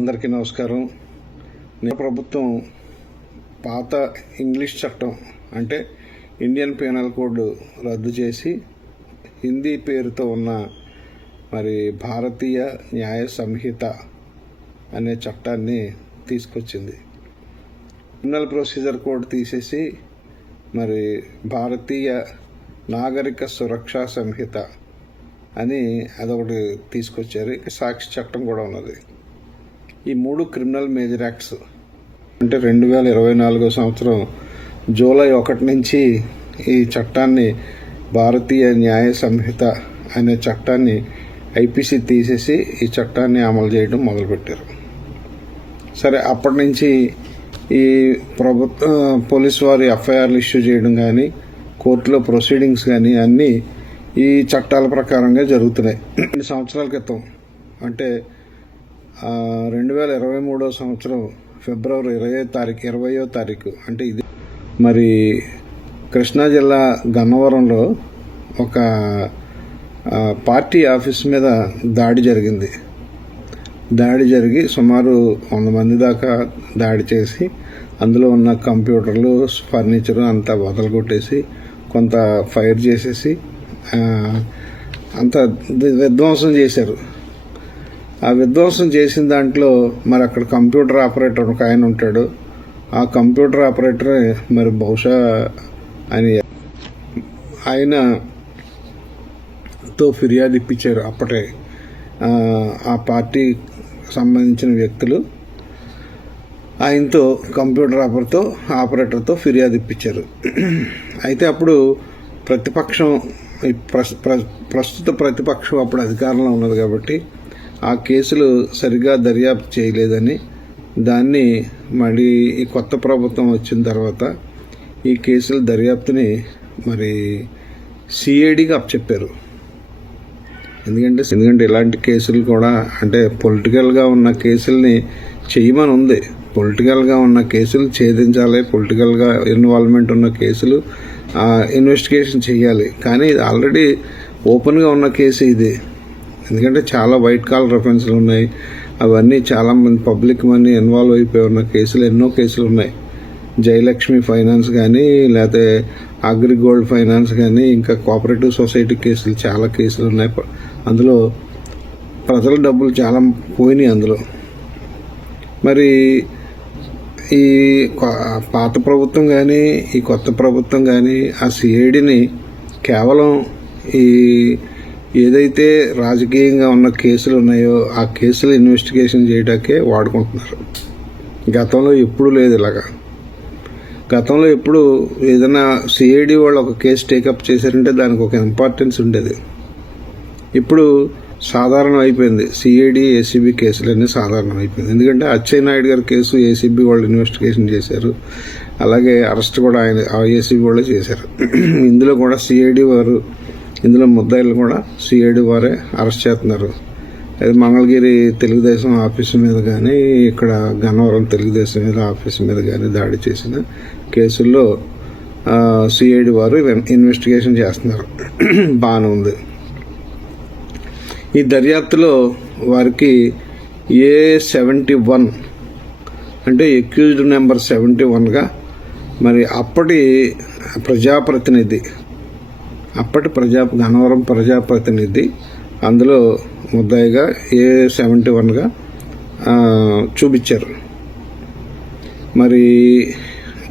అందరికీ నమస్కారం. ప్రభుత్వం పాత ఇంగ్లీష్ చట్టం అంటే ఇండియన్ పీనల్ కోడ్ రద్దు చేసి హిందీ పేరుతో ఉన్న మరి భారతీయ న్యాయ సంహిత అనే చట్టాన్ని తీసుకొచ్చింది. క్రిమినల్ ప్రొసీజర్ కోడ్ తీసేసి మరి భారతీయ నాగరిక సురక్షా సంహిత అని అదొకటి తీసుకొచ్చారు. సాక్షి చట్టం కూడా ఉన్నది. ఈ 3 క్రిమినల్ మేజర్ యాక్ట్స్ అంటే 2024 సంవత్సరం జూలై 1 నుంచి ఈ చట్టాన్ని భారతీయ న్యాయ సంహిత అనే చట్టాన్ని ఐపీసీ తీసేసి ఈ చట్టాన్ని అమలు చేయడం మొదలుపెట్టారు. సరే, అప్పటి నుంచి ఈ పోలీసు వారి ఎఫ్ఐఆర్లు ఇష్యూ చేయడం కానీ కోర్టులో ప్రొసీడింగ్స్ కానీ అన్నీ ఈ చట్టాల ప్రకారంగా జరుగుతున్నాయి. 2 సంవత్సరాల క్రితం అంటే 2023 సంవత్సరం ఫిబ్రవరి 20వ తారీఖు అంటే ఇది మరి కృష్ణా జిల్లా గన్నవరంలో ఒక పార్టీ ఆఫీస్ మీద దాడి జరిగింది. దాడి జరిగి సుమారు 100 మంది దాకా దాడి చేసి అందులో ఉన్న కంప్యూటర్లు, ఫర్నిచరు అంతా వదలగొట్టేసి కొంత ఫైర్ చేసేసి అంత విధ్వంసం చేశారు. ఆ విధ్వంసం చేసిన దాంట్లో మరి అక్కడ కంప్యూటర్ ఆపరేటర్ ఒక ఆయన ఉంటాడు. ఆ కంప్యూటర్ ఆపరేటర్ మరి బహుశా ఆయనతో ఫిర్యాదు ఇప్పించారు. అప్పటే ఆ పార్టీ సంబంధించిన వ్యక్తులు ఆయనతో కంప్యూటర్ ఆపరేటర్తో ఫిర్యాదు ఇప్పించారు. అయితే అప్పుడు ప్రతిపక్షం ప్రస్తుత ప్రతిపక్షం అప్పుడు అధికారంలో ఉన్నది కాబట్టి ఆ కేసులు సరిగా దర్యాప్తు చేయలేదని దాన్ని మళ్ళీ ఈ కొత్త ప్రభుత్వం వచ్చిన తర్వాత ఈ కేసుల దర్యాప్తుని మరి సిఐడికి అప్పచెప్పారు. ఎందుకంటే ఇలాంటి కేసులు కూడా అంటే పొలిటికల్గా ఉన్న కేసుల్ని చేయమని ఉంది. పొలిటికల్గా ఉన్న కేసులు ఛేదించాలి, పొలిటికల్గా ఇన్వాల్వ్మెంట్ ఉన్న కేసులు ఇన్వెస్టిగేషన్ చేయాలి. కానీ ఇది ఆల్రెడీ ఓపెన్గా ఉన్న కేసు ఇది. ఎందుకంటే చాలా వైట్ కాలర్ అఫెన్స్లు ఉన్నాయి. అవన్నీ చాలా మంది పబ్లిక్ మనీ ఇన్వాల్వ్ అయిపోయి ఉన్న కేసులు ఎన్నో కేసులు ఉన్నాయి. జయలక్ష్మి ఫైనాన్స్ కానీ లేకపోతే అగ్రిగోల్డ్ ఫైనాన్స్ కానీ ఇంకా కోఆపరేటివ్ సొసైటీ కేసులు చాలా కేసులు ఉన్నాయి. అందులో ప్రజల డబ్బులు చాలా పోయినాయి అందులో. మరి ఈ పాత ప్రభుత్వం కానీ ఈ కొత్త ప్రభుత్వం కానీ ఆ సిఐడిని కేవలం ఈ ఏదైతే రాజకీయంగా ఉన్న కేసులు ఉన్నాయో ఆ కేసులు ఇన్వెస్టిగేషన్ చేయడానికే వాడుకుంటున్నారు. గతంలో ఎప్పుడు లేదు ఇలాగా. గతంలో ఎప్పుడు ఏదైనా సిఐడి వాళ్ళు ఒక కేసు టేకప్ చేశారంటే దానికి ఒక ఇంపార్టెన్స్ ఉండేది. ఇప్పుడు సాధారణం అయిపోయింది. సిఐడి, ఏసీబీ కేసులన్నీ సాధారణం అయిపోయింది. ఎందుకంటే అచ్చెన్నాయుడు గారి కేసు ఏసీబీ వాళ్ళు ఇన్వెస్టిగేషన్ చేశారు. అలాగే అరెస్ట్ కూడా ఆయన ఏసీబీ వాళ్ళే చేశారు. ఇందులో కూడా సిఐడి వారు, ఇందులో ముద్దాయిలు కూడా సిఐడి వారే అరెస్ట్ చేస్తున్నారు. అది మంగళగిరి తెలుగుదేశం ఆఫీసు మీద కానీ ఇక్కడ గన్నవరం తెలుగుదేశం మీద ఆఫీసు మీద కానీ దాడి చేసిన కేసుల్లో సిఐడి వారు ఇన్వెస్టిగేషన్ చేస్తున్నారు. బాగానే ఉంది. ఈ దర్యాప్తులో వారికి A71 అంటే అక్యూజ్డ్ నెంబర్ 71గా మరి అప్పటి గన్నవరం ప్రజాప్రతినిధి అందులో ముద్దాయిగా A71గా చూపించారు. మరి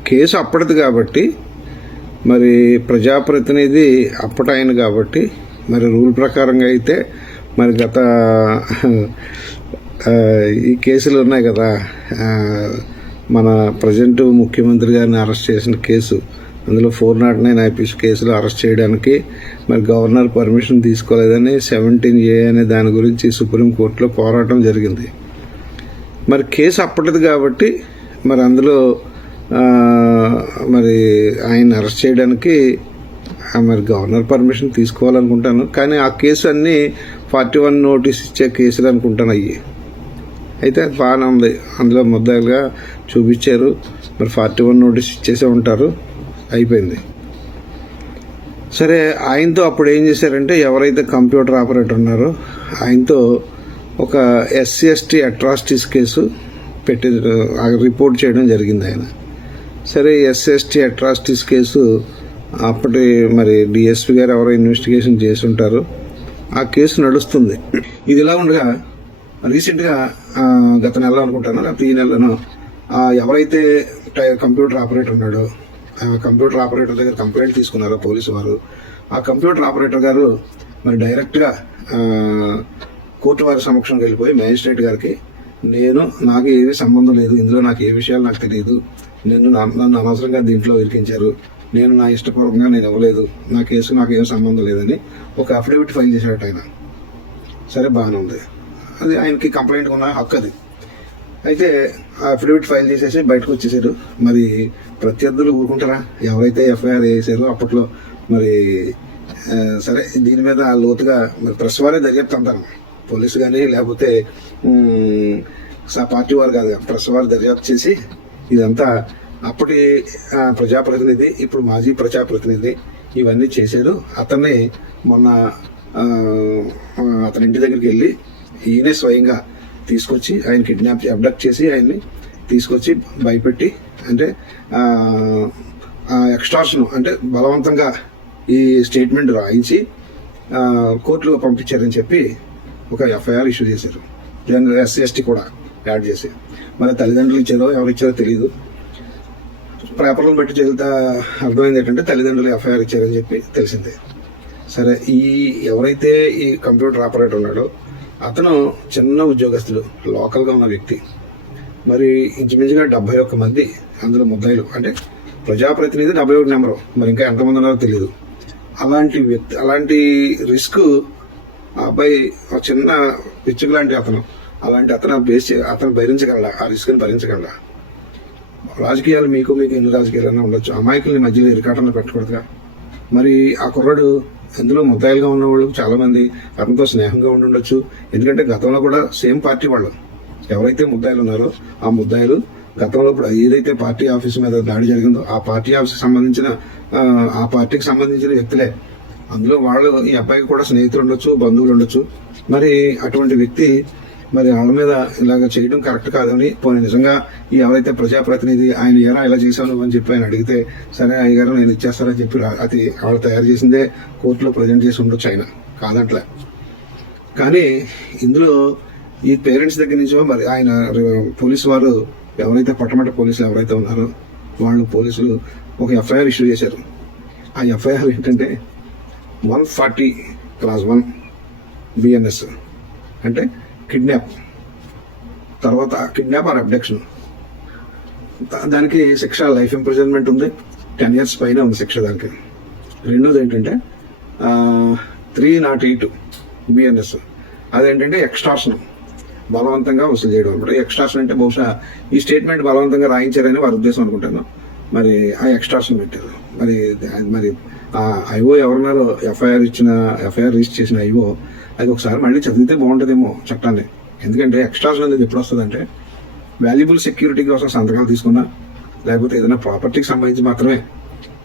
కేసు అప్పటిది కాబట్టి మరి ప్రజాప్రతినిధి అప్పటాయన కాబట్టి మరి రూల్ ప్రకారంగా అయితే మరి గత ఈ కేసులు ఉన్నాయి కదా, మన ప్రజెంట్ ముఖ్యమంత్రి గారిని అరెస్ట్ చేసిన కేసు, అందులో 409 ఐపీసీ కేసులు అరెస్ట్ చేయడానికి మరి గవర్నర్ పర్మిషన్ తీసుకోలేదని 17A అనే దాని గురించి సుప్రీంకోర్టులో పోరాటం జరిగింది. మరి కేసు అప్పటిది కాబట్టి మరి అందులో మరి ఆయన అరెస్ట్ చేయడానికి మరి గవర్నర్ పర్మిషన్ తీసుకోవాలనుకుంటాను. కానీ ఆ కేసు అన్నీ 41 నోటీస్ ఇచ్చే కేసులు అనుకుంటాను అయ్యి. అయితే అది బాగానే ఉంది. అందులో ముద్దాయిలుగా చూపించారు. మరి 41 నోటీస్ ఇచ్చేసే ఉంటారు. అయిపోయింది. సరే, ఆయనతో అప్పుడు ఏం చేశారంటే ఎవరైతే కంప్యూటర్ ఆపరేటర్ ఉన్నారో ఆయనతో ఒక ఎస్సీ ఎస్టీ అట్రాసిటీస్ కేసు పెట్టి రిపోర్ట్ చేయడం జరిగింది ఆయన. సరే, ఎస్సీ ఎస్టీ అట్రాసిటీస్ కేసు అప్పటి మరి డిఎస్పీ గారు ఎవరో ఇన్వెస్టిగేషన్ చేసి ఉంటారు. ఆ కేసు నడుస్తుంది. ఇది ఇలా ఉండగా రీసెంట్గా గత నెలలో అనుకుంటాను, లేకపోతే ఈ నెలలో ఎవరైతే కంప్యూటర్ ఆపరేటర్ ఉన్నాడో ఆ కంప్యూటర్ ఆపరేటర్ దగ్గర కంప్లైంట్ తీసుకున్నారో పోలీసు వారు, ఆ కంప్యూటర్ ఆపరేటర్ గారు మరి డైరెక్ట్గా కోర్టు వారి సమక్షంకి వెళ్ళిపోయి మేజిస్ట్రేట్ గారికి నాకు ఏమీ సంబంధం లేదు, ఇందులో నాకు ఏ విషయాలు నాకు తెలియదు, నన్ను అనవసరంగా దీంట్లో ఇరికించారు, నేను నా ఇష్టపూర్వకంగా నేను ఇవ్వలేదు, నా కేసు నాకు ఏం సంబంధం లేదని ఒక అఫిడవిట్ ఫైల్ చేశాడు ఆయన. సరే, బాగానే ఉంది, అది ఆయనకి కంప్లైంట్ ఉన్న హక్కు అది. అయితే ఆ అఫిడవిట్ ఫైల్ చేసేసి బయటకు వచ్చేసారు. మరి ప్రత్యర్థులు ఊరుకుంటారా? ఎవరైతే ఎఫ్ఐఆర్ వేసారో అప్పట్లో మరి సరే, దీని మీద లోతుగా మరి ప్రెస్ వారే దర్యాప్తు అంటారు, పోలీసు కానీ లేకపోతే పార్టీ వారు కాదు, ప్రెస్ వారు దర్యాప్తు చేసి ఇదంతా అప్పటి ప్రజాప్రతినిధి, ఇప్పుడు మాజీ ప్రజాప్రతినిధి ఇవన్నీ చేశారు. అతన్ని మొన్న అతని ఇంటి దగ్గరికి వెళ్ళి ఈయనే స్వయంగా తీసుకొచ్చి ఆయన అబ్డక్ట్ చేసి ఆయన్ని తీసుకొచ్చి భయపెట్టి, అంటే ఎక్స్టార్షన్ అంటే బలవంతంగా ఈ స్టేట్మెంట్ రాయించి కోర్టులో పంపించారని చెప్పి ఒక ఎఫ్ఐఆర్ ఇష్యూ చేశారు. జనరల్ ఎస్సీ ఎస్టీ కూడా యాడ్ చేసి, మన తల్లిదండ్రులు ఇచ్చారో ఎవరు ఇచ్చారో తెలియదు. పేపర్లను బట్టి అర్థమైంది ఏంటంటే తల్లిదండ్రులు ఎఫ్ఐఆర్ ఇచ్చారని చెప్పి తెలిసిందే. సరే, ఎవరైతే ఈ కంప్యూటర్ ఆపరేటర్ ఉన్నాడో అతను చిన్న ఉద్యోగస్తుడు, లోకల్గా ఉన్న వ్యక్తి. మరి ఇంచుమించుగా 71 మంది అందులో ముద్దాయిలు, అంటే ప్రజాప్రతినిధి 71 నెంబరు, మరి ఇంకా ఎంతమంది ఉన్నారో తెలియదు. అలాంటి రిస్క్ ఆ అబ్బాయి చిన్న పిచ్చుకు లాంటి అతను అతను భరించగలడా? ఆ రిస్క్ని భరించగలడా? రాజకీయాలు మీకు ఎన్ని రాజకీయాలన్నా ఉండొచ్చు, అమాయకుల్ని మధ్యలో ఇరకాటంలో పెట్టకూడదుగా. మరి ఆ కుర్రాడు అందులో ముద్దాయిలుగా ఉన్నవాళ్ళు చాలా మంది అతనితో స్నేహంగా ఉండి ఉండొచ్చు. ఎందుకంటే గతంలో కూడా సేమ్ పార్టీ వాళ్ళు ఎవరైతే ముద్దాయిలు ఉన్నారో ఆ ముద్దాయిలు గతంలో ఇప్పుడు ఏదైతే పార్టీ ఆఫీస్ మీద దాడి జరిగిందో ఆ పార్టీ ఆఫీస్కి సంబంధించిన ఆ పార్టీకి సంబంధించిన వ్యక్తులే. అందులో వాళ్ళు ఈ అబ్బాయికి కూడా స్నేహితులు ఉండొచ్చు, బంధువులు ఉండొచ్చు. మరి అటువంటి వ్యక్తి మరి వాళ్ళ మీద ఇలాగ చేయడం కరెక్ట్ కాదని, పోనీ నిజంగా ఈ ఎవరైతే ప్రజాప్రతినిధి ఆయన ఇలా చేశాను అని చెప్పి ఆయన అడిగితే, సరే అయ్యగారు నేను ఇచ్చేస్తానని చెప్పి అది వాళ్ళు తయారు చేసిందే కోర్టులో ప్రజెంట్ చేసి ఉండొచ్చు, ఆయన కాదంట్లే. కానీ ఇందులో ఈ పేరెంట్స్ దగ్గర నుంచో మరి ఆయన పోలీసు వారు ఎవరైతే పట్టమట పోలీసులు ఎవరైతే ఉన్నారో పోలీసులు ఒక ఎఫ్ఐఆర్ ఇష్యూ చేశారు. ఆ ఎఫ్ఐఆర్ ఏంటంటే 140 క్లాస్ 1 BNS అంటే కిడ్నాప్, తర్వాత కిడ్నాప్ ఆర్ అబ్డక్షన్. దానికి శిక్ష లైఫ్ ఇంప్రిజన్మెంట్ ఉంది, 10 years పైన ఉంది శిక్ష దానికి. రెండోది ఏంటంటే 308 BNS, అదేంటంటే ఎక్స్టార్షన్, బలవంతంగా వసూలు చేయడం అనమాట. ఎక్స్టార్షన్ అంటే బహుశా ఈ స్టేట్మెంట్ బలవంతంగా రాయించారని వారి ఉద్దేశం అనుకుంటాను. మరి ఆ ఎక్స్టార్షన్ పెట్టారు. మరి ఆ ఐఓ ఎవరున్నారో ఎఫ్ఐఆర్ రిజిస్టర్ చేసిన ఐఓ అది ఒకసారి మళ్ళీ చదివితే బాగుంటుందేమో చట్టాన్ని. ఎందుకంటే ఎక్స్ట్రాషన్ అనేది ఎప్పుడు వస్తుందంటే వాల్యుబుల్ సెక్యూరిటీ కోసం సంతకాలు తీసుకున్నా, లేకపోతే ఏదైనా ప్రాపర్టీకి సంబంధించి మాత్రమే.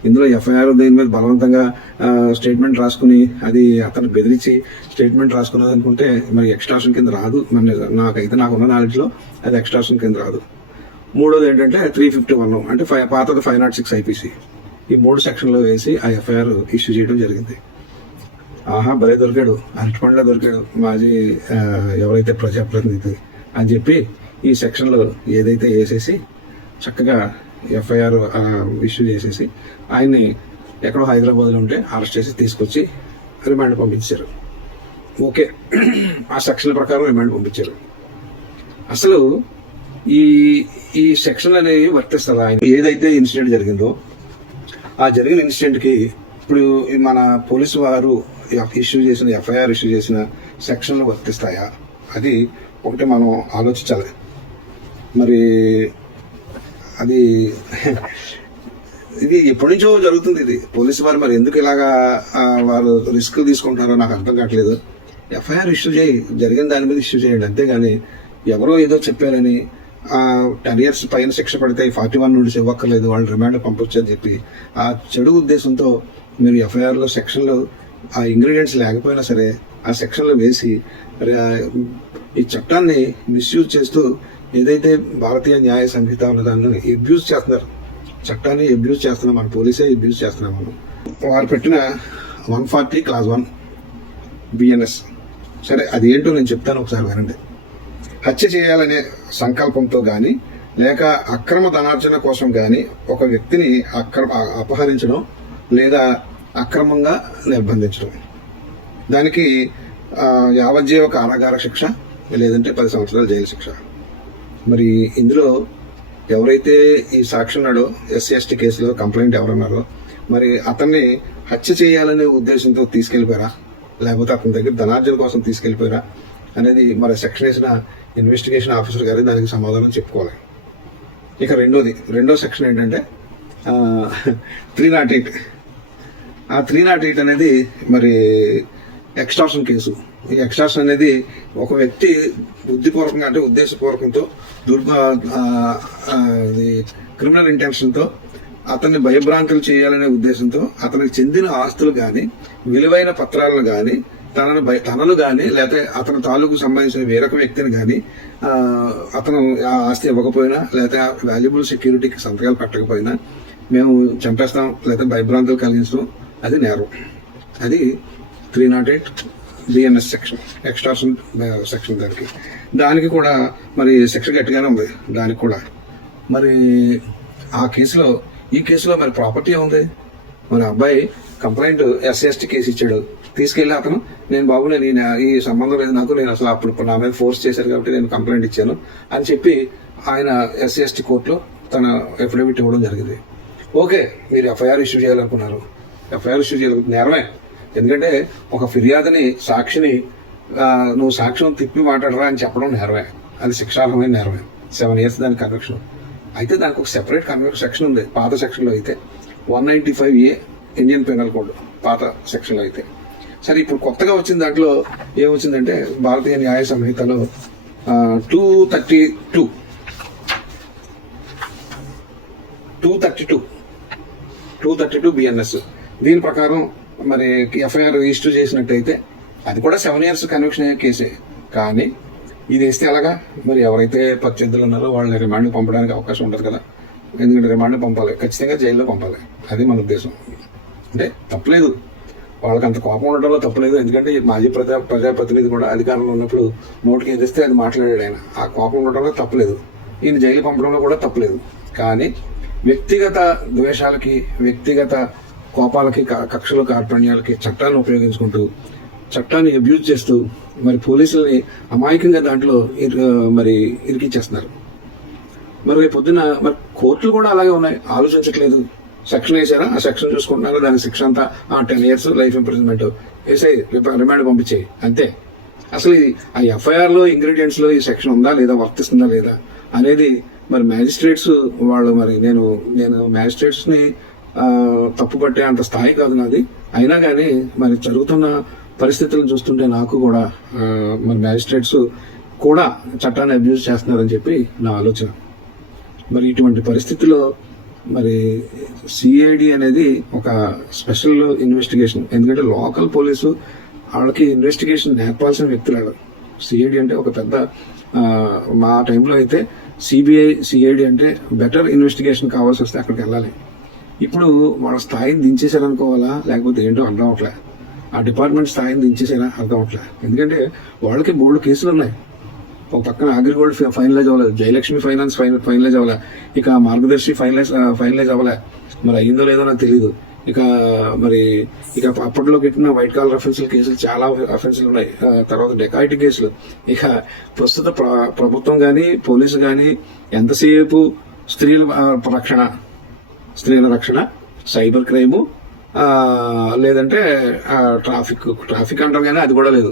ఇందులో ఎఫ్ఐఆర్ దేని మీద బలవంతంగా స్టేట్మెంట్ రాసుకుని అది అతను బెదిరించి స్టేట్మెంట్ రాసుకున్నది అనుకుంటే మరి ఎక్స్ట్రాషన్ కింద రాదు. నాకున్న నాలెడ్జ్లో అది ఎక్స్ట్రాషన్ కింద రాదు. మూడోది ఏంటంటే 351 అంటే పాతది 506 IPC, ఈ 3 సెక్షన్లో వేసి ఆ ఎఫ్ఐఆర్ ఇష్యూ చేయడం జరిగింది. భలే దొరికాడు, అరటిపండ్లా దొరికాడు మాజీ ఎవరైతే ప్రజాప్రతినిధి అని చెప్పి ఈ సెక్షన్లో ఏదైతే వేసేసి చక్కగా ఎఫ్ఐఆర్ ఇష్యూ చేసేసి ఆయన్ని ఎక్కడో హైదరాబాద్లో ఉంటే అరెస్ట్ చేసి తీసుకొచ్చి రిమాండ్ పంపించారు. ఓకే, ఆ సెక్షన్ ప్రకారం రిమాండ్ పంపించారు. అసలు ఈ సెక్షన్ అనేవి వర్తిస్తుందా? ఏదైతే ఇన్సిడెంట్ జరిగిందో ఆ జరిగిన ఇన్సిడెంట్కి ఇప్పుడు మన పోలీసు వారు ఎఫ్ఐఆర్ ఇష్యూ చేసిన సెక్షన్లు వర్తిస్తాయా? అది ఒకటి మనం ఆలోచించాలి. మరి ఇది ఎప్పటి నుంచో జరుగుతుంది. ఇది పోలీసు వారు మరి ఎందుకు ఇలాగా వారు రిస్క్ తీసుకుంటున్నారో నాకు అర్థం కావట్లేదు. ఎఫ్ఐఆర్ ఇష్యూ జరిగిన దాని మీద ఇష్యూ చేయండి, అంతేగాని ఎవరో ఏదో చెప్పారని 10 years పైన శిక్ష పడితే 41 నుండి ఇవ్వక్కర్లేదు, వాళ్ళు రిమాండ్ పంపొచ్చు అని చెప్పి ఆ చెడు ఉద్దేశంతో మీరు ఎఫ్ఐఆర్లో సెక్షన్లో ఆ ఇంగ్రీడియంట్స్ లేకపోయినా సరే ఆ సెక్షన్లు వేసి ఈ చట్టాన్ని మిస్యూజ్ చేస్తూ ఏదైతే భారతీయ న్యాయ సంహిత ఉన్న దాన్ని అబ్యూజ్ చేస్తున్నారు, చట్టాన్ని అబ్యూజ్ చేస్తున్నాం, మన పోలీసే అబ్యూజ్ చేస్తున్నాం. మనం వారు పెట్టిన 140 Clause 1 BNS, సరే అదేంటో నేను చెప్తాను, ఒకసారి వినండి. హత్య చేయాలనే సంకల్పంతో కానీ లేక అక్రమ ధనార్జన కోసం కానీ ఒక వ్యక్తిని అపహరించడం లేదా అక్రమంగా నిర్బంధించడం, దానికి యావజ్జీవ కారాగార శిక్ష లేదంటే 10 సంవత్సరాల జైలు శిక్ష. మరి ఇందులో ఎవరైతే ఈ సాక్షి ఉన్నాడో SC/ST కేసులో కంప్లైంట్ ఎవరున్నారో మరి అతన్ని హత్య చేయాలనే ఉద్దేశంతో తీసుకెళ్లిపోయారా లేకపోతే అతని దగ్గర ధనార్జన కోసం తీసుకెళ్లిపోయారా అనేది మరి సెక్షన్ వేసిన ఇన్వెస్టిగేషన్ ఆఫీసర్ గారు దానికి సమాధానం చెప్పుకోవాలి. ఇక రెండో సెక్షన్ ఏంటంటే 308. ఆ 308 అనేది మరి ఎక్స్టార్షన్ కేసు. ఈ ఎక్స్టార్షన్ అనేది ఒక వ్యక్తి బుద్ధిపూర్వకంగా అంటే ఉద్దేశపూర్వకంతో క్రిమినల్ ఇంటెన్షన్తో అతన్ని భయభ్రాంతులు చేయాలనే ఉద్దేశంతో అతనికి చెందిన ఆస్తులు కానీ విలువైన పత్రాలను కానీ తనను కానీ లేకపోతే అతని తాలూకు సంబంధించిన వేరొక వ్యక్తిని కానీ అతను ఆ ఆస్తి ఇవ్వకపోయినా లేకపోతే వాల్యుబుల్ సెక్యూరిటీకి సంతకాలు పెట్టకపోయినా మేము చంపేస్తాం లేకపోతే భయభ్రాంతులు కలిగించడం అది నేరం. అది 308 BNS సెక్షన్, ఎక్స్టార్షన్ సెక్షన్. దానికి కూడా మరి శిక్ష గట్టిగానే ఉంది దానికి కూడా. మరి ఈ కేసులో మరి ప్రాపర్టీ ఉంది. మన అబ్బాయి కంప్లైంట్ SC/ST కేసు ఇచ్చాడు, తీసుకెళ్లి అతను నేను ఈ సంబంధం లేదు నాకు, నేను అసలు అప్పుడు నా మీద ఫోర్స్ చేశారు కాబట్టి నేను కంప్లైంట్ ఇచ్చాను అని చెప్పి ఆయన SC/ST కోర్టులో తన అఫిడవిట్ ఇవ్వడం జరిగింది. ఓకే, మీరు FIR ఇష్యూ చేయాలనుకున్నారు, FIR ఇష్యూ చేయాలనుకుంటే నేరమే. ఎందుకంటే ఒక ఫిర్యాదుని సాక్షిని నువ్వు సాక్ష్యం తిప్పి మాట్లాడరా అని చెప్పడం నేరమే, అది శిక్షార్హమైన నేరమే. 7 years దాని కన్విక్షన్. అయితే దానికి ఒక సెపరేట్ కన్విక్షన్ సెక్షన్ ఉంది. పాత సెక్షన్లో అయితే 195A ఇండియన్ పెనల్ కోడ్ పాత సెక్షన్లో అయితే. సరే, ఇప్పుడు కొత్తగా వచ్చిన దాంట్లో ఏమొచ్చిందంటే భారతీయ న్యాయ సంహితలో 232 BNS. దీని ప్రకారం మరి FIR రిజిస్టర్ చేసినట్టయితే అది కూడా 7 years కన్విక్షన్ అయ్యే కేసే. కానీ ఇది వేస్తే అలాగా మరి ఎవరైతే ప్రత్యర్థులు ఉన్నారో వాళ్ళని రిమాండ్కి పంపడానికి అవకాశం ఉండదు కదా. ఎందుకంటే రిమాండ్ పంపాలి, ఖచ్చితంగా జైల్లో పంపాలి, అది మన ఉద్దేశం. అంటే తప్పలేదు, వాళ్ళకి అంత కోపం ఉండడంలో తప్పలేదు. ఎందుకంటే మాజీ ప్రజాప్రతినిధి కూడా అధికారంలో ఉన్నప్పుడు నోటికి ఏదిస్తే అది మాట్లాడాడు ఆయన. ఆ కోపం ఉండడంలో తప్పలేదు, ఈయన జైలు పంపడంలో కూడా తప్పలేదు. కానీ వ్యక్తిగత ద్వేషాలకి, వ్యక్తిగత కోపాలకి, కక్షలు కార్పణ్యాలకి చట్టాన్ని ఉపయోగించుకుంటూ చట్టాన్ని అబ్యూజ్ చేస్తూ మరి పోలీసులని అమాయకంగా దాంట్లో మరి ఇరికిచ్చేస్తున్నారు. మరి రేపు పొద్దున మరి కోర్టులు కూడా అలాగే ఉన్నాయి, ఆలోచించట్లేదు. సెక్షన్ వేసారా, ఆ సెక్షన్ చూసుకుంటున్నారు, దాని శిక్ష అంతా 10 years లైఫ్ ఇంప్రిజన్మెంట్ వేసాయి, రిమాండ్ పంపించాయి, అంతే. అసలు ఆ FIRలో ఇంగ్రీడియంట్స్లో ఈ సెక్షన్ ఉందా లేదా, వర్తిస్తుందా లేదా అనేది మరి మ్యాజిస్ట్రేట్స్ వాళ్ళు మరి నేను మ్యాజిస్ట్రేట్స్ని తప్పుపట్టే అంత స్థాయి కాదు నాది. అయినా కానీ మరి జరుగుతున్న పరిస్థితులను చూస్తుంటే నాకు కూడా మరి మ్యాజిస్ట్రేట్స్ కూడా చట్టాన్ని అబ్యూజ్ చేస్తున్నారని చెప్పి నా ఆలోచన. మరి ఇటువంటి పరిస్థితుల్లో మరి CID అనేది ఒక స్పెషల్ ఇన్వెస్టిగేషన్. ఎందుకంటే లోకల్ పోలీసు వాళ్ళకి ఇన్వెస్టిగేషన్ నేర్పాల్సిన వ్యక్తులు. CID అంటే ఒక పెద్ద, మా టైంలో అయితే CBI CID అంటే బెటర్ ఇన్వెస్టిగేషన్ కావాల్సి వస్తే అక్కడికి వెళ్ళాలి. ఇప్పుడు వాళ్ళ స్థాయిని దించేశారనుకోవాలా లేకపోతే ఏంటో అర్థం అవట్లే. ఆ డిపార్ట్మెంట్ స్థాయిని దించేసారా అర్థం అవట్లే. ఎందుకంటే వాళ్ళకి 3 కేసులు ఉన్నాయి. ఒక పక్కన అగ్రిగోల్డ్ ఫైనలైజ్ అవ్వలేదు, జయలక్ష్మి ఫైనాన్స్ ఫైనలైజ్ అవ్వలే, ఇక మార్గదర్శి ఫైనలైజ్ అవ్వలే. మరి అయ్యిందో లేదో నాకు తెలియదు. ఇక అప్పట్లో పెట్టిన వైట్ కాలర్ అఫెన్సుల కేసులు చాలా అఫెన్సులు ఉన్నాయి. తర్వాత డెకాయిటీ కేసులు. ఇక ప్రస్తుత ప్రభుత్వం కానీ పోలీసు కానీ ఎంతసేపు స్త్రీల రక్షణ, సైబర్ క్రైము, లేదంటే ట్రాఫిక్ అంటారు కానీ అది కూడా లేదు.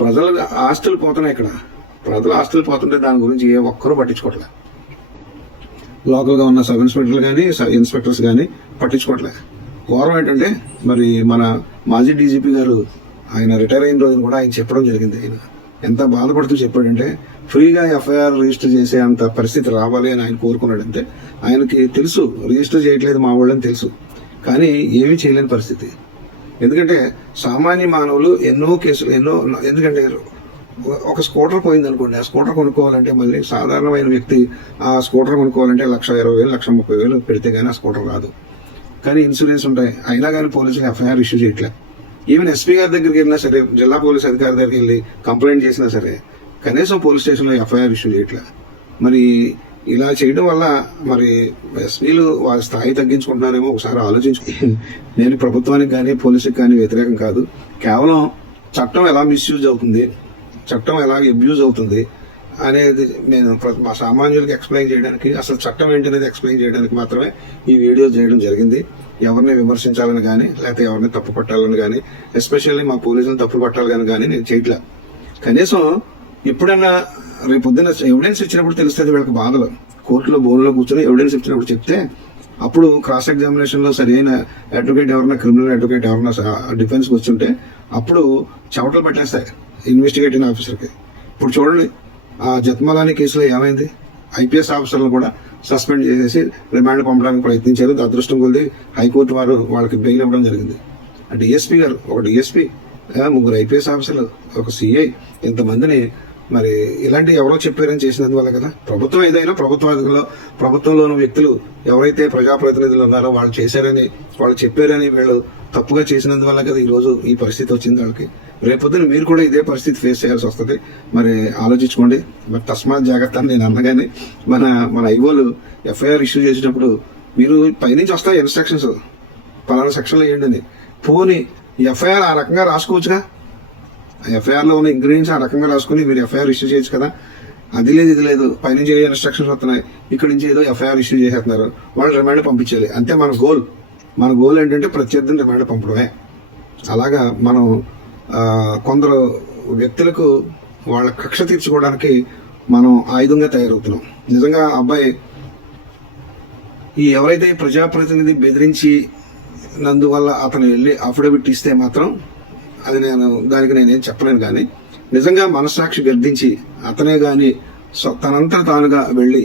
ప్రజల ఆస్తులు పోతున్నాయి. ఇక్కడ ప్రజల ఆస్తులు పోతుంటే దాని గురించి ఏ ఒక్కరూ పట్టించుకోవట్లే. లోకల్గా ఉన్న సబ్ ఇన్స్పెక్టర్లు కానీ ఇన్స్పెక్టర్స్ కానీ పట్టించుకోవట్లే. ఘోరం ఏంటంటే మరి మన మాజీ DGP గారు ఆయన రిటైర్ అయిన రోజున కూడా ఆయన చెప్పడం జరిగింది. ఆయన ఎంత బాధపడుతూ చెప్పాడంటే ఫ్రీగా FIR రిజిస్టర్ చేసే అంత పరిస్థితి రావాలి అని ఆయన కోరుకున్నాడంటే ఆయనకి తెలుసు రిజిస్టర్ చేయట్లేదు మా వాళ్ళని తెలుసు, కానీ ఏమీ చేయలేని పరిస్థితి. ఎందుకంటే సామాన్య మానవులు ఎన్నో కేసులు ఎందుకంటే ఒక స్కూటర్ పోయింది అనుకోండి, ఆ స్కూటర్ కొనుక్కోవాలంటే మళ్ళీ సాధారణమైన వ్యక్తి ఆ స్కూటర్ కొనుక్కోవాలంటే 1,20,000 1,30,000 పెడితే కానీ ఆ స్కూటర్ రాదు. కానీ ఇన్సూరెన్స్ ఉంటాయి, అయినా కానీ పోలీసులు ఎఫ్ఐఆర్ ఇష్యూ చేయట్లే. ఈవెన్ ఎస్పీ గారి దగ్గరికి వెళ్ళినా సరే, జిల్లా పోలీస్ అధికారి దగ్గరికి వెళ్ళి కంప్లైంట్ చేసినా సరే కనీసం పోలీస్ స్టేషన్లో ఎఫ్ఐఆర్ ఇష్యూ చేయట్లే. మరి ఇలా చేయడం వల్ల మరి ఎస్పీలు వాళ్ళ స్థాయి తగ్గించుకుంటున్నారేమో ఒకసారి ఆలోచించు. నేను ప్రభుత్వానికి కానీ పోలీసుకి కానీ వ్యతిరేకం కాదు. కేవలం చట్టం ఎలా మిస్యూజ్ అవుతుంది, చట్టం ఎలా అబ్యూజ్ అవుతుంది అనేది నేను మా సామాన్యులకి ఎక్స్ప్లెయిన్ చేయడానికి, అసలు చట్టం ఏంటనేది ఎక్స్ప్లెయిన్ చేయడానికి మాత్రమే ఈ వీడియో చేయడం జరిగింది. ఎవరిని విమర్శించాలని కానీ లేకపోతే ఎవరిని తప్పు పట్టాలని కానీ, ఎస్పెషల్లీ మా పోలీసులను తప్పు పట్టాలని కానీ నేను చేయట్లా. కనీసం ఎప్పుడన్నా రేపొద్దున ఎవిడెన్స్ ఇచ్చినప్పుడు తెలుస్తుంది వీళ్ళకి బాధలు. కోర్టులో బోన్లో కూర్చొని ఎవిడెన్స్ ఇచ్చినప్పుడు చెప్తే అప్పుడు క్రాస్ ఎగ్జామినేషన్ లో సరైన అడ్వకేట్ ఎవరన్నా, క్రిమినల్ అడ్వకేట్ ఎవరన్నా డిఫెన్స్ కి వచ్చుంటే అప్పుడు చెమటలు పట్టేస్తాయి ఇన్వెస్టిగేటింగ్ ఆఫీసర్కి. ఇప్పుడు చూడండి, ఆ జత్మలాని కేసులో ఏమైంది, ఐపీఎస్ ఆఫీసర్లు కూడా సస్పెండ్ చేసేసి రిమాండ్ పంపడానికి ప్రయత్నించారు. అదృష్టం కొద్ది హైకోర్టు వారు వాళ్ళకి బెయిల్ ఇవ్వడం జరిగింది. డిఎస్పీ గారు, ఒక డిఎస్పీ, 3 ఐపీఎస్ ఆఫీసర్లు, ఒక సిఐ, ఇంతమందిని మరి ఇలాంటి ఎవరో చెప్పారని చేసినందువల్ల కదా. ప్రభుత్వం ఏదైనా ప్రభుత్వంలోని వ్యక్తులు ఎవరైతే ప్రజాప్రతినిధులు ఉన్నారో వాళ్ళు చేశారని, వాళ్ళు చెప్పారని వీళ్ళు తప్పుగా చేసినందువల్ల కదా ఈ రోజు ఈ పరిస్థితి వచ్చింది వాళ్ళకి. రేపొద్దున మీరు కూడా ఇదే పరిస్థితి ఫేస్ చేయాల్సి వస్తుంది. మరి ఆలోచించుకోండి. మరి తస్మాత్ జాగ్రత్త అని నేను అన్నగానే మన ఐఓలు ఎఫ్ఐఆర్ ఇష్యూ చేసినప్పుడు మీరు పైనుంచి వస్తాయి ఇన్స్ట్రక్షన్స్, పలానా సెక్షన్లో వేయండి అని. పోనీ ఎఫ్ఐఆర్ ఆ రకంగా రాసుకోవచ్చుగా, ఎఫ్ఐఆర్ లో ఉన్న ఇంగ్రీడియంట్స్ ఆ రకంగా రాసుకుని మీరు ఎఫ్ఐఆర్ ఇష్యూ చేయొచ్చు కదా. అది లేదు, ఇది లేదు, పైనుంచి ఇన్స్ట్రక్షన్స్ వస్తున్నాయి, ఇక్కడ నుంచి ఏదో ఎఫ్ఐఆర్ ఇష్యూ చేసేస్తున్నారు, వాళ్ళు రిమాండ్ పంపించాలి అంతే. మన గోల్ ఏంటంటే ప్రత్యర్థిని రిమాండ్ పంపడమే. అలాగా మనం కొందరు వ్యక్తులకు వాళ్ళ కక్ష తీర్చుకోవడానికి మనం ఆయుధంగా తయారవుతున్నాం. నిజంగా అబ్బాయి ఎవరైతే ప్రజాప్రతినిధి బెదిరించి నందువల్ల అతను వెళ్ళి అఫిడవిట్ ఇస్తే మాత్రం అది దానికి నేనేం చెప్పలేను. కానీ నిజంగా మనస్సాక్షి గర్దించి అతనే గాని తనంతా తానుగా వెళ్ళి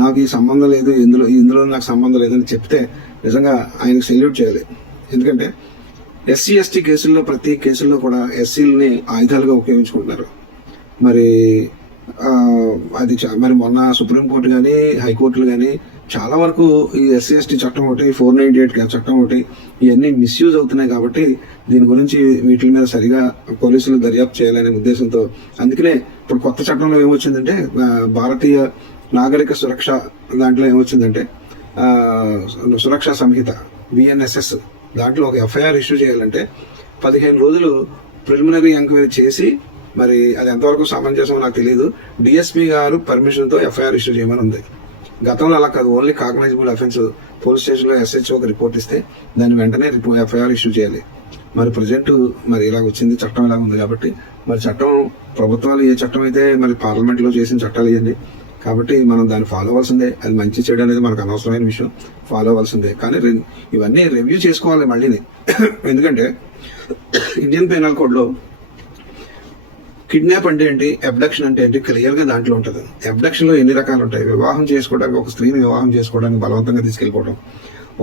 నాకు ఈ సంబంధం లేదు, ఇందులో నాకు సంబంధం లేదని చెప్తే నిజంగా ఆయనకు సెల్యూట్ చేయాలి. ఎందుకంటే ఎస్సీ ఎస్టీ కేసుల్లో ప్రతి కేసుల్లో కూడా ఎస్సీలని ఆయుధాలుగా ఉపయోగించుకుంటున్నారు. మరి అది మరి మొన్న సుప్రీంకోర్టు కానీ హైకోర్టులు కానీ చాలా వరకు ఈ ఎస్సీ ఎస్టీ చట్టం ఒకటి, 498 చట్టం ఒకటి, ఇవన్నీ మిస్యూజ్ అవుతున్నాయి. కాబట్టి దీని గురించి వీటి మీద సరిగా పోలీసులు దర్యాప్తు చేయాలనే ఉద్దేశంతో, అందుకనే ఇప్పుడు కొత్త చట్టంలో ఏమొచ్చిందంటే భారతీయ నాగరిక సురక్ష దాంట్లో ఏమొచ్చిందంటే సురక్షా సంహిత BNSS దాంట్లో ఒక ఎఫ్ఐఆర్ ఇష్యూ చేయాలంటే 15 రోజులు ప్రిలిమినరీ ఎంక్వైరీ చేసి, మరి అది ఎంతవరకు సమంజసమో నాకు తెలియదు, డిఎస్పీ గారు పర్మిషన్తో ఎఫ్ఐఆర్ ఇష్యూ చేయమని ఉంది. గతంలో అలా కాదు, ఓన్లీ కాగ్నైజబుల్ అఫెన్స్ పోలీస్ స్టేషన్లో SHOకి రిపోర్ట్ ఇస్తే దాన్ని వెంటనే ఎఫ్ఐఆర్ ఇష్యూ చేయాలి. మరి ప్రజెంట్ మరి ఇలా వచ్చింది, చట్టం ఇలా ఉంది. కాబట్టి మరి చట్టం ప్రభుత్వాలు ఏ చట్టం అయితే మరి పార్లమెంట్లో చేసిన చట్టాలు ఇవ్వండి. కాబట్టి మనం దాన్ని ఫాలో అవ్వాల్సిందే. అది మంచి చెడు అనేది మనకు అనవసరమైన విషయం, ఫాలో అవ్వాల్సిందే. కానీ ఇవన్నీ రివ్యూ చేసుకోవాలి మళ్ళీని. ఎందుకంటే ఇండియన్ పెనల్ కోడ్లో కిడ్నాప్ అంటే ఏంటి, అబ్డక్షన్ అంటే ఏంటి క్లియర్ గా దాంట్లో ఉంటుంది. అబ్డక్షన్ లో ఎన్ని రకాలు ఉంటాయి. వివాహం చేసుకోవడానికి, ఒక స్త్రీని వివాహం చేసుకోవడానికి బలవంతంగా తీసుకెళ్లిపోవడం,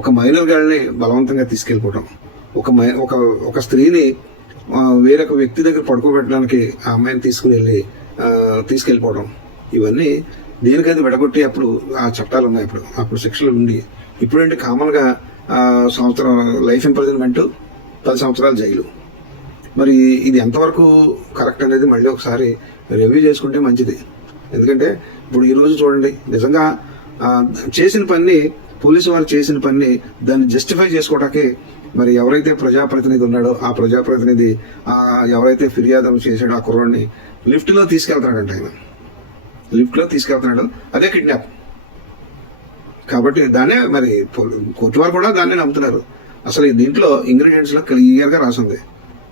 ఒక మైనర్ గాళ్ళని బలవంతంగా తీసుకెళ్లిపోవడం, ఒక స్త్రీని వేరొక వ్యక్తి దగ్గర పడుకోబెట్టడానికి ఆ అమ్మాయిని తీసుకెళ్లిపోవడం, ఇవన్నీ దేనికైతే విడగొట్టి అప్పుడు ఆ చట్టాలు ఉన్నాయి. అప్పుడు శిక్షలు ఉండి, ఇప్పుడంటే కామన్ గా సంవత్సరం లైఫ్ ఇంప్రిజన్మెంట్, 10 సంవత్సరాలు జైలు. మరి ఇది ఎంతవరకు కరెక్ట్ అనేది మళ్ళీ ఒకసారి రివ్యూ చేసుకుంటే మంచిది. ఎందుకంటే ఇప్పుడు ఈ రోజు చూడండి, నిజంగా చేసిన పని, పోలీసు వారు చేసిన పని దాన్ని జస్టిఫై చేసుకోవడానికి మరి ఎవరైతే ప్రజాప్రతినిధి ఉన్నాడో ఆ ప్రజాప్రతినిధి ఎవరైతే ఫిర్యాదు చేశాడో ఆ కుర్రాడిని లిఫ్ట్ లో తీసుకెళ్తాడంట. ఆయన లిఫ్ట్ లో తీసుకెళ్తున్నాడు, అదే కిడ్నాప్. కాబట్టి దాన్నే మరి కోర్టు వారు కూడా దాన్నే నమ్ముతున్నారు. అసలు దీంట్లో ఇంగ్రీడియంట్స్ లో క్లియర్ గా రాసింది.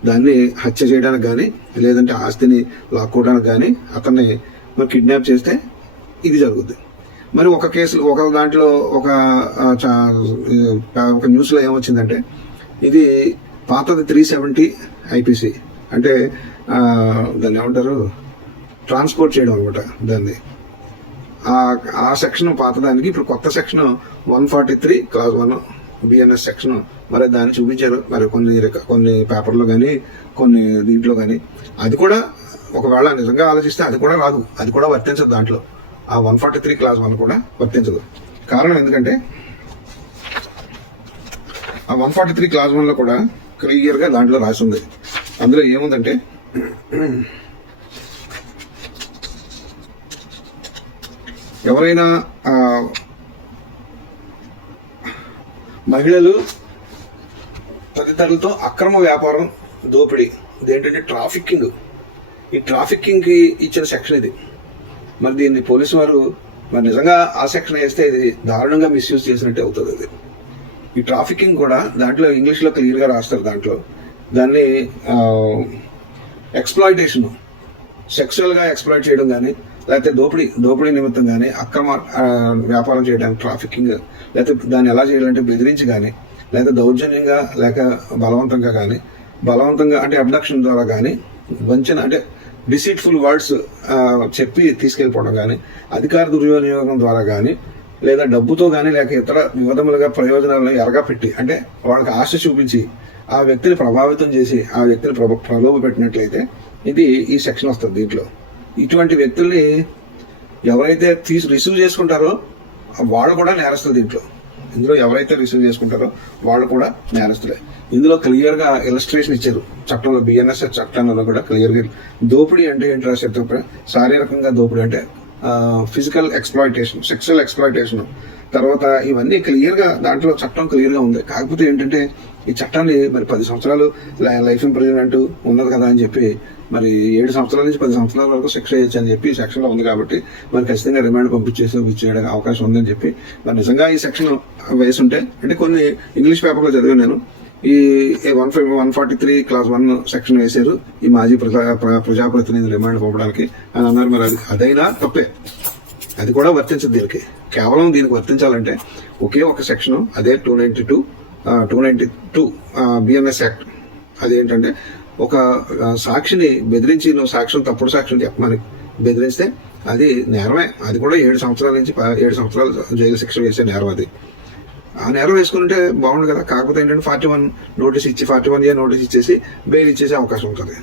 దాన్ని హత్య చేయడానికి కానీ లేదంటే ఆస్తిని లాక్కోవడానికి కానీ అతన్ని మరి కిడ్నాప్ చేస్తే ఇది జరుగుద్ది. మరి ఒక కేసు, ఒక దాంట్లో ఒక న్యూస్ లో ఏమొచ్చిందంటే ఇది పాతది 370 IPC అంటే దాన్ని ఏమంటారు, ట్రాన్స్పోర్ట్ చేయడం అనమాట. దాన్ని ఆ సెక్షన్ పాతదానికి ఇప్పుడు కొత్త సెక్షన్ 143 Clause 1 బిఎన్ఎస్ సెక్షన్ మరి దాన్ని చూపించారు మరి కొన్ని పేపర్లో కానీ కొన్ని దీంట్లో కానీ. అది కూడా ఒకవేళ నిజంగా ఆలోచిస్తే అది కూడా రాదు, అది కూడా వర్తించదు. దాంట్లో ఆ 143 క్లాస్ 1 కూడా వర్తించదు. కారణం ఎందుకంటే ఆ 143 క్లాస్ 1లో కూడా క్లియర్ గా దాంట్లో రాసి ఉంది. అందులో ఏముందంటే ఎవరైనా మహిళలు తదితరులతో అక్రమ వ్యాపారం, దోపిడీ, ఇదేంటంటే ట్రాఫికింగ్, ఈ ట్రాఫికింగ్ కి ఇచ్చిన సెక్షన్ ఇది. మరి దీన్ని పోలీసు వారు మరి నిజంగా ఆ సెక్షన్ వేస్తే ఇది దారుణంగా మిస్యూజ్ చేసినట్టే అవుతుంది. అది ఈ ట్రాఫికింగ్ కూడా దాంట్లో ఇంగ్లీష్ లో క్లియర్ గా రాస్తారు. దాంట్లో దాన్ని ఎక్స్ప్లాయిటేషన్, సెక్సువల్ గా ఎక్స్ప్లాయిట్ చేయడం కానీ, లేకపోతే దోపిడీ నిమిత్తం కానీ, అక్రమ వ్యాపారం చేయడానికి ట్రాఫికింగ్, లేకపోతే దాన్ని ఎలా చేయాలంటే బెదిరించి కానీ, లేకపోతే దౌర్జన్యంగా లేక బలవంతంగా అంటే అబ్డక్షన్ ద్వారా కానీ, వంచన అంటే డిసీట్ఫుల్ వర్డ్స్ చెప్పి తీసుకెళ్ళిపోవడం కానీ, అధికార దుర్వినియోగం ద్వారా కానీ, లేదా డబ్బుతో కానీ, లేక ఇతర వివిధములుగా ప్రయోజనాలను ఎరగపెట్టి అంటే వాళ్ళకి ఆశ చూపించి ఆ వ్యక్తిని ప్రభావితం చేసి ఆ వ్యక్తిని ప్రలోభ పెట్టినట్లయితే ఇది ఈ సెక్షన్ వస్తుంది. దీంట్లో ఇటువంటి వ్యక్తుల్ని ఎవరైతే రిసీవ్ చేసుకుంటారో వాళ్ళు కూడా నేరస్తులు. ఇందులో ఎవరైతే రిసీవ్ చేసుకుంటారో వాళ్ళు కూడా నేరస్తులే. ఇందులో క్లియర్ గా ఇలస్ట్రేషన్ ఇచ్చారు చట్టంలో, బిఎన్ఎస్ చట్టంలో కూడా క్లియర్ గా. దోపిడీ అంటే ఏంటి రాశారు, శారీరకంగా దోపిడీ అంటే ఫిజికల్ ఎక్స్ప్లాయిటేషన్, సెక్సువల్ ఎక్స్ప్లాయిటేషన్. తర్వాత ఇవన్నీ క్లియర్ గా దాంట్లో చట్టం క్లియర్ గా ఉంది. కాకపోతే ఏంటంటే ఈ చట్టాన్ని మరి 10 సంవత్సరాలు లైఫ్ ఇంప్రిజన్మెంట్ ఉన్నది కదా అని చెప్పి మరి 7 సంవత్సరాల నుంచి 10 సంవత్సరాల వరకు శిక్ష చేయొచ్చు అని చెప్పి సెక్షన్ లో ఉంది. కాబట్టి మరి ఖచ్చితంగా రిమాండ్ పంపించేయడానికి అవకాశం ఉందని చెప్పి మరి నిజంగా ఈ సెక్షన్ వేసి ఉంటే, అంటే కొన్ని ఇంగ్లీష్ పేపర్లో చదివాను నేను, ఈ 143 క్లాస్ 1 సెక్షన్ వేశారు ఈ మాజీ ప్రజాప్రతినిధి రిమాండ్ పంపడానికి అని అన్నారు. మరి అదైనా తప్పే, అది కూడా వర్తించదు దీనికి. కేవలం దీనికి వర్తించాలంటే ఒకే ఒక సెక్షన్, అదే 292 బిఎన్ఎస్ యాక్ట్. అదేంటంటే ఒక సాక్షిని బెదిరించి నువ్వు తప్పుడు సాక్ష్యం చెప్పమని బెదిరిస్తే అది నేరమే. అది కూడా 7 సంవత్సరాల నుంచి 7 సంవత్సరాలు జైలు శిక్ష వేసే నేరం. అది ఆ నేరం వేసుకుంటే బాగుండు కదా. కాకపోతే ఏంటంటే 41 నోటీస్ ఇచ్చి 41A నోటీస్ ఇచ్చేసి బెయిల్ ఇచ్చేసే అవకాశం ఉంటుంది.